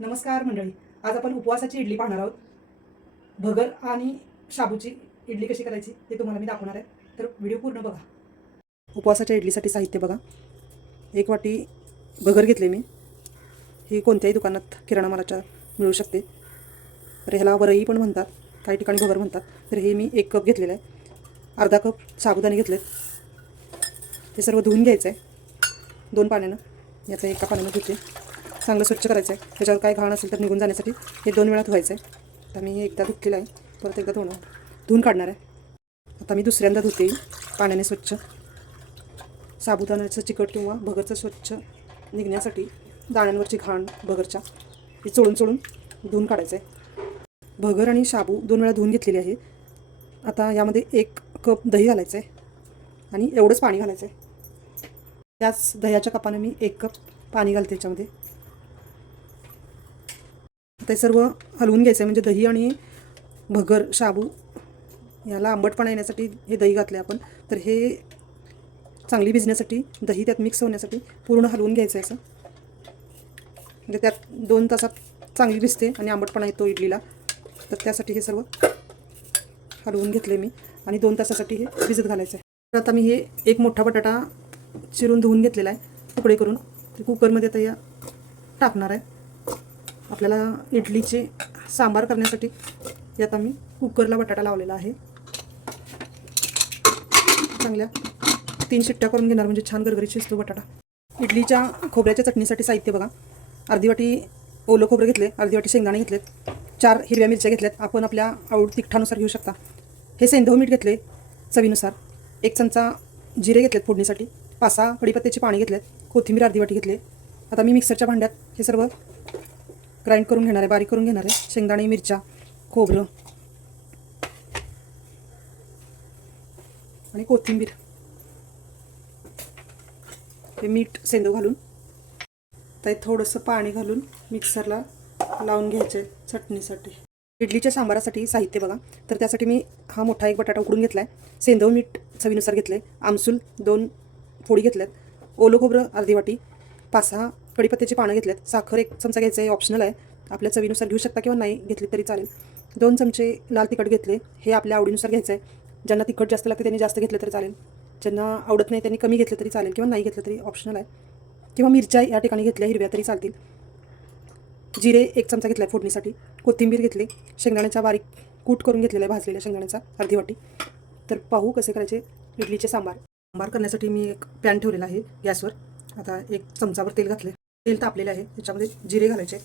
नमस्कार मंडळी. आज आपण उपवासाची इडली पाहणार आहोत. भगर आणि शाबूची इडली कशी करायची ते तुम्हाला मी दाखवणार आहे. तर व्हिडिओ पूर्ण बघा. उपवासाच्या इडलीसाठी साहित्य बघा. एक वाटी भगर घेतले मी. ही कोणत्याही दुकानात किराणा मालाच्या मिळू शकते. तर ह्याला वरई पण म्हणतात. काही ठिकाणी भगर म्हणतात. तर हे मी एक कप घेतलेलं आहे. अर्धा कप साबुदाणे आहेत ते सर्व धुवून घ्यायचं आहे दोन पाण्यानं. याचं एका पाण्यानं धुते. चांगलं स्वच्छ करायचं आहे त्याच्यावर काय घाण असेल तर निघून जाण्यासाठी हे दोन वेळा धुवायचं आहे आता मी एकदा धुतलेलं आहे. परत एकदा धुणं. धुवून काढणार आहे. आता मी दुसऱ्यांदा धुते. पाण्याने स्वच्छ. साबुदाण्याचं चिकट किंवा भगरचं स्वच्छ निघण्यासाठी दाण्यांवरची घाण भगरच्या हे चोळून चोळून धुवून काढायचं आहे भगर आणि शाबू दोन वेळा धुवून घेतलेली आहे. आता यामध्ये एक कप दही घालायचं आहे आणि एवढंच पाणी घालायचं आहे त्याच दह्याच्या कपाने मी एक कप पाणी घालते त्याच्यामध्ये ते सर्व हलवून घ्यायचं आहे. म्हणजे दही आणि भगर शाबू याला आंबटपणा येण्यासाठी हे दही घातले आपण. तर हे चांगली भिजण्यासाठी दही त्यात मिक्स होण्यासाठी पूर्ण हलवून घ्यायचं आहे असं. म्हणजे त्यात दोन तासात चांगली भिजते आणि आंबटपणा येतो इडलीला. तर त्यासाठी हे सर्व हलवून घेतले मी आणि दोन तासासाठी हे भिजत घालायचं आहे तर आता मी हे एक मोठा बटाटा चिरून धुवून घेतलेला आहे तुकडे करून. ते कुकरमध्ये आता या टाकणार आहे. आपल्याला इडलीचे सांबार करण्यासाठी यात आम्ही कुकरला बटाटा लावलेला आहे. चांगल्या तीन शिट्ट्या करून घेणार म्हणजे छान गरगरीत शिजतो बटाटा. इडलीच्या खोबऱ्याच्या चटणीसाठी साहित्य बघा. अर्धी वाटी ओलं खोबरं घेतले अर्धी वाटी शेंगदाणे घेतलेत चार हिरव्या मिरच्या घेतल्यात. आपण आपल्या आवड तिखठानुसार घेऊ शकता. हे सेंधव मीठ घेतले चवीनुसार. एक चमचा जिरे घेतलेत फोडणीसाठी. पाच सहा कढीपत्त्याचे पाणी घेतलेत. कोथिंबीर अर्धी वाटी घेतले. आता मी मिक्सरच्या भांड्यात हे सर्व ग्राइंड करून घेणार आहे बारीक करून घेणार आहे. शेंगदाणे मिरच्या खोबरं आणि कोथिंबीर. हे मीठ सेंदव घालून. त्यात थोडंसं पाणी घालून मिक्सरला लावून घ्यायचे चटणीसाठी. इडलीच्या सांबारासाठी साहित्य बघा. तर त्यासाठी मी हा मोठा एक बटाटा उकडून घेतला आहे सेंदव मीठ चवीनुसार घेतलं आहे आमसूल दोन फोडी घेतल्यात. ओलं खोबरं अर्धी वाटी. पाच सहा कढीपत्त्याची पानं घेतल्यात साखर एक चमचा घ्यायचं आहे ऑप्शनल आहे. आपल्या चवीनुसार घेऊ शकता किंवा नाही घेतली तरी चालेल. दोन चमचे लाल तिखट घेतले हे आपल्या आवडीनुसार घ्यायचं आहे. ज्यांना तिखट जास्त लागते त्यांनी जास्त घेतलं तरी चालेल. ज्यांना आवडत नाही त्यांनी कमी घेतलं तरी चालेल किंवा नाही घेतलं तरी ऑप्शनल आहे. किंवा मिरच्या या ठिकाणी घेतल्या हिरव्या तरी चालतील. जिरे एक चमचा घेतला आहे फोडणीसाठी. कोथिंबीर घेतली शेंगदाण्याचा बारीक कूट करून घेतलेला आहे भाजलेल्या शेंगदाण्याचा अर्धी वाटी. तर पाहू कसे करायचे इडलीचे सांबार. सांबार करण्यासाठी मी एक पॅन ठेवलेला आहे गॅसवर. आता एक चमचावर तेल घातले तेल तापलेलं आहे. त्याच्यामध्ये जिरे घालायचे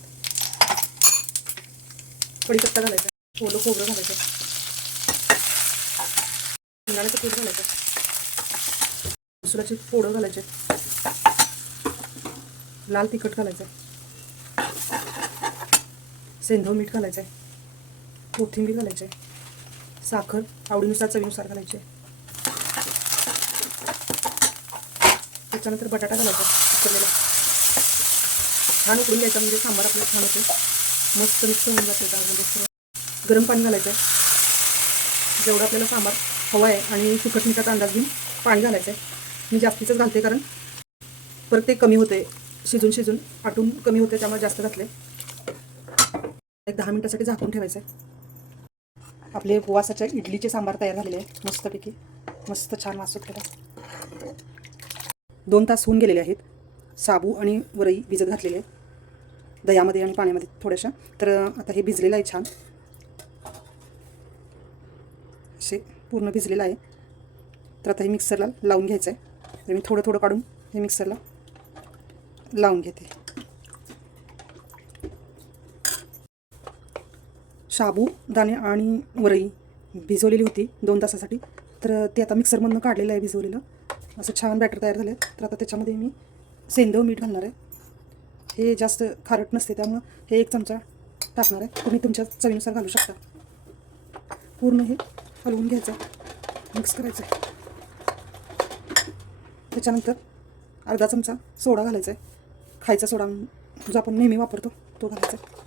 कढीपत्ता घालायचा ओलं खोबरं घालायचं शेंगदाण्याचं पीठ घालायचं मसुराचे फोडं घालायचे लाल तिखट घालायचं सेंधव मीठ घालायचं आहे. कोथिंबीर घालायची आहे. साखर आवडीनुसार चवीनुसार घालायचे त्याच्यानंतर बटाटा घालायचा उकडलेला छान उकडून घ्यायचा म्हणजे सांबार आपल्याला छान होतो. मस्त मिक्स होऊन जाते त्यामध्ये गरम पाणी घालायचं आहे जेवढं आपल्याला सांबार हवा आहे आणि सुकट मिठाचा अंदाज घेऊन पाणी घालायचं आहे मी जास्तीचंच घालते कारण परत ते कमी होते शिजून शिजून आटून कमी होते त्यामुळे जास्त घातले एक दहा मिनटासाठी झाकून ठेवायचं आहे आपले उपवासाच्या इडलीचे सांबार तयार झालेले आहे मस्तपैकी. मस्त छान वास केला दोन तास होऊन गेलेले आहेत. साबू आणि वरई भिजत घातलेले आहे दह्यामध्ये आणि पाण्यामध्ये थोड्याशा. तर आता हे भिजलेलं आहे छान. असे पूर्ण भिजलेलं आहे. तर आता हे मिक्सरला लावून घ्यायचं आहे तर मी थोडं थोडं काढून हे मिक्सरला लावून घेते. शाबू दाणे आणि वरई भिजवलेली होती दोन तासासाठी. तर ते आता मिक्सरमधनं काढलेलं आहे भिजवलेलं. असं छान बॅटर तयार झालं आहे तर आता त्याच्यामध्ये मी सेंदव मीठ घालणार आहे. हे जास्त खारट नसते त्यामुळं हे एक चमचा टाकणार आहे. तुम्ही तुमच्या चवीनुसार घालू शकता. पूर्ण हे हलवून घ्यायचं मिक्स करायचं आहे. त्याच्यानंतर अर्धा चमचा सोडा घालायचा आहे. खायचा सोडा जो आपण नेहमी वापरतो तो घालायचा आहे.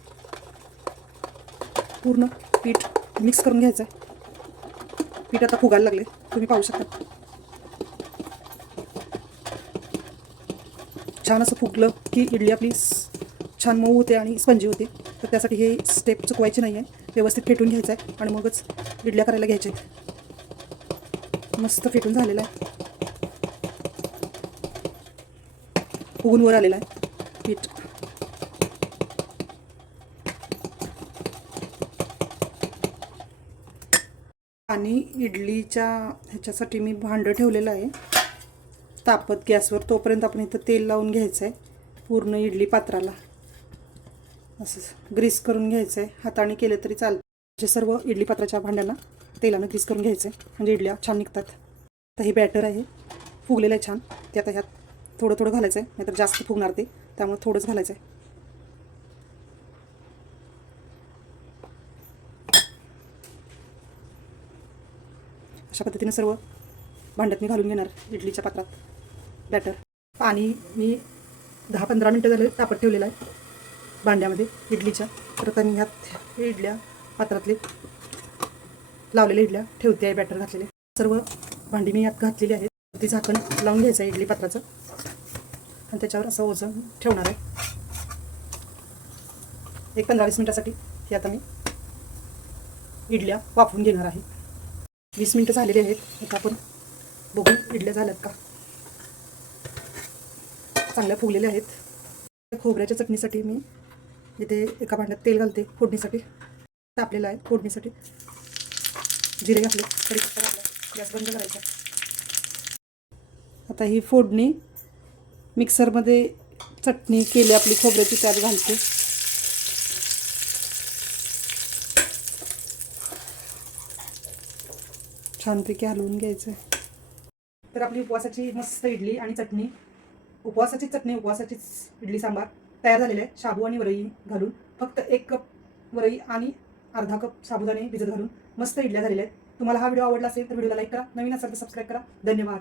पूर्ण पीठ मिक्स करून घ्यायचं आहे. पीठ आता फुगायला लागले. तुम्ही पाहू शकता. छान असं फुगलं की इडली आपली छान मऊ होते आणि स्पंजी होते. तर त्यासाठी हे स्टेप चुकवायची नाही आहे व्यवस्थित फेटून घ्यायचं आहे आणि मगच इडल्या करायला घ्यायच्या आहेत मस्त फेटून झालेलं आहे. फुगून वर आलेला आहे. पीठ. आणि इडलीच्या ह्याच्यासाठी मी भांडं ठेवलेलं आहे. तापत गॅसवर तोपर्यंत आपण इथं तेल लावून घ्यायचं आहे पूर्ण इडली पात्राला. असं ग्रीस करून घ्यायचं आहे हाताने केलं तरी चालतं. जे सर्व इडली पात्राच्या भांड्यांना तेलानं ग्रीस करून घ्यायचं आहे म्हणजे इडल्या छान निघतात. तर हे बॅटर आहे. फुगलेलं आहे छान. ते आता ह्यात थोडं थोडं घालायचं आहे नाहीतर जास्त फुगणार ते. त्यामुळे थोडंच घालायचं आहे अशा पद्धतीने सर्व भांड्यात मी घालून घेणार इडलीच्या पात्रात. बॅटर पाणी मी दहा पंधरा मिनटं झाले तापत ठेवलेलं आहे. भांड्यामध्ये इडलीच्या. तर आता मी ह्यात इडल्या पात्रातले लावलेल्या इडल्या ठेवते आहे बॅटर घातलेले. सर्व भांडी मी यात घातलेली आहेत. ती झाकण लावून घ्यायचं आहे इडली पात्राचं. आणि त्याच्यावर असं ओझं ठेवणार आहे. एक पंधरा वीस मिनटासाठी हे आता मी इडल्या वाफवून घेणार आहे. वीस मिनटं झालेली आहेत. आता आपण बघून इडल्या झाल्यात का? चांगल्या फुगलेल्या आहेत. खोबऱ्याच्या चटणीसाठी मी इथे एका भांड्यात तेल घालते फोडणीसाठी. तापलेलं आहे फोडणीसाठी. जिरे घातले. कढीपत्ता घातला. गॅस बंद करायचा. आता ही फोडणी मिक्सरमध्ये चटणी केली आपली खोबऱ्याची त्यात घालते. छानपैकी हलवून घ्यायचं तर आपली उपवासाची मस्त इडली आणि चटणी उपवासाची चटणी उपवासाचीच इडली सांबार तयार झालेलं आहे शाबू आणि वरई घालून फक्त एक कप वरई आणि अर्धा कप साबुदाणे भिजत घालून मस्त इडल्या झालेल्या आहेत. तुम्हाला हा व्हिडिओ आवडला असेल तर व्हिडिओला लाईक करा. नवीन असेल तर सबस्क्राईब करा. धन्यवाद.